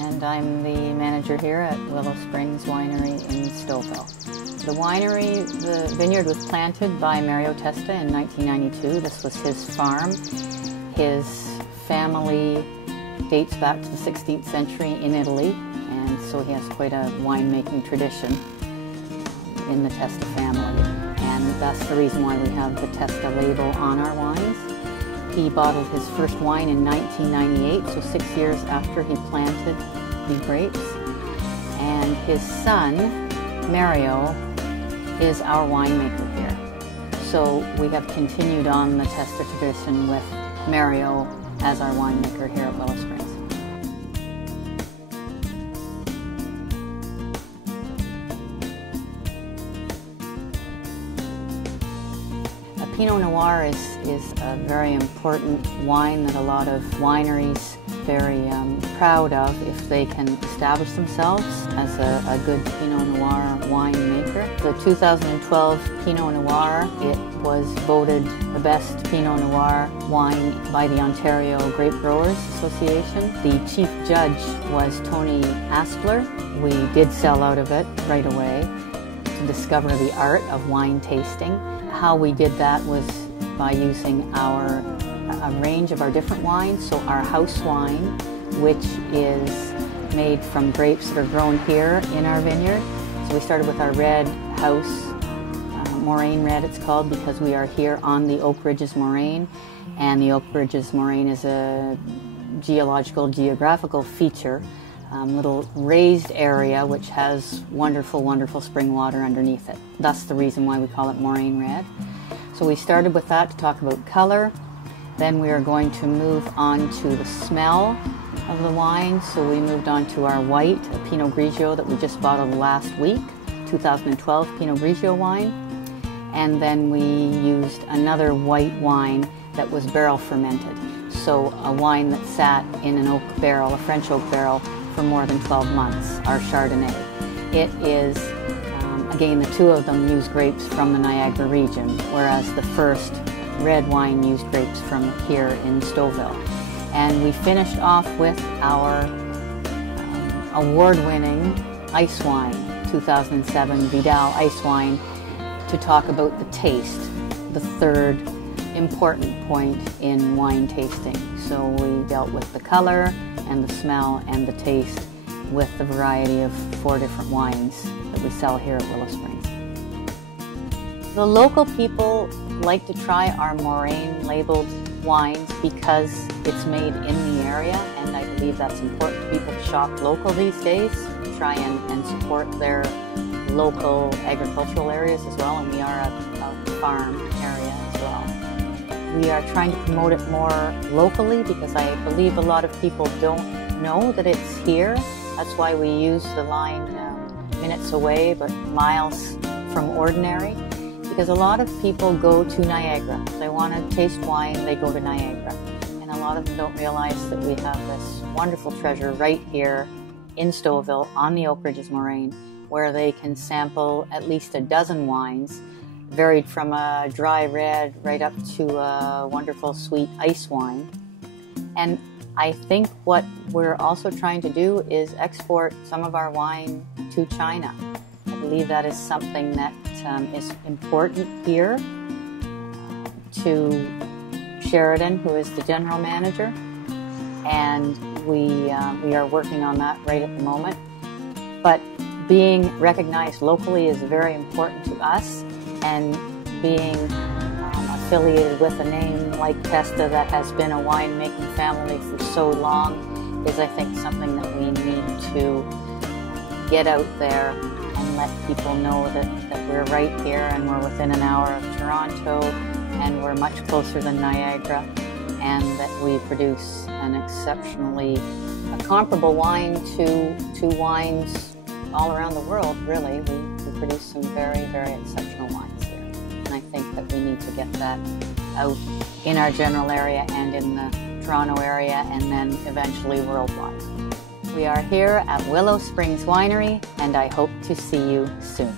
and I'm the manager here at Willow Springs Winery in Stouffville. The winery, the vineyard was planted by Mario Testa in 1992. This was his farm. His family dates back to the 16th century in Italy, and so he has quite a winemaking tradition in the Testa family. And that's the reason why we have the Testa label on our wines. He bottled his first wine in 1998, so 6 years after he planted the grapes. And his son, Mario, is our winemaker here. So we have continued on the Testa tradition with Mario as our winemaker here at Willow Springs. Pinot Noir is a very important wine that a lot of wineries are very proud of if they can establish themselves as a good Pinot Noir winemaker. The 2012 Pinot Noir, it was voted the best Pinot Noir wine by the Ontario Grape Growers Association. The chief judge was Tony Aspler. We did sell out of it right away to discover the art of wine tasting. How we did that was by using a range of our different wines. So our house wine, which is made from grapes that are grown here in our vineyard. So we started with our red house, Moraine Red it's called, because we are here on the Oak Ridges Moraine, and the Oak Ridges Moraine is a geographical feature. Little raised area which has wonderful, wonderful spring water underneath it. That's the reason why we call it Moraine Red. So we started with that to talk about color. Then we are going to move on to the smell of the wine. So we moved on to our white, a Pinot Grigio that we just bottled last week, 2012 Pinot Grigio wine. And then we used another white wine that was barrel fermented. So a wine that sat in an oak barrel, a French oak barrel, for more than 12 months, our Chardonnay. It is, again, the two of them use grapes from the Niagara region, whereas the first red wine used grapes from here in Stouffville. And we finished off with our award-winning ice wine, 2007 Vidal ice wine, to talk about the taste, the third important point in wine tasting. So we dealt with the color and the smell and the taste with the variety of 4 different wines that we sell here at Willow Springs. The local people like to try our Moraine labeled wines because it's made in the area, and I believe that's important for people to shop local these days, try and support their local agricultural areas as well, and we are a farm area as well. We are trying to promote it more locally because I believe a lot of people don't know that it's here. That's why we use the line minutes away but miles from ordinary, because a lot of people go to Niagara. If they want to taste wine, they go to Niagara. And a lot of them don't realize that we have this wonderful treasure right here in Stouffville on the Oak Ridges Moraine, where they can sample at least a dozen wines, varied from a dry red right up to a wonderful sweet ice wine. And I think what we're also trying to do is export some of our wine to China. I believe that is something that is important here to Sheridan, who is the general manager, and we are working on that right at the moment. But being recognized locally is very important to us, and being affiliated with a name like Testa that has been a winemaking family for so long is, I think, something that we need to get out there and let people know that we're right here and we're within an hour of Toronto and we're much closer than Niagara, and that we produce an exceptionally comparable wine to wines all around the world, really. We produce some very, very exceptional wines here. And I think that we need to get that out in our general area and in the Toronto area, and then eventually worldwide. We are here at Willow Springs Winery, and I hope to see you soon.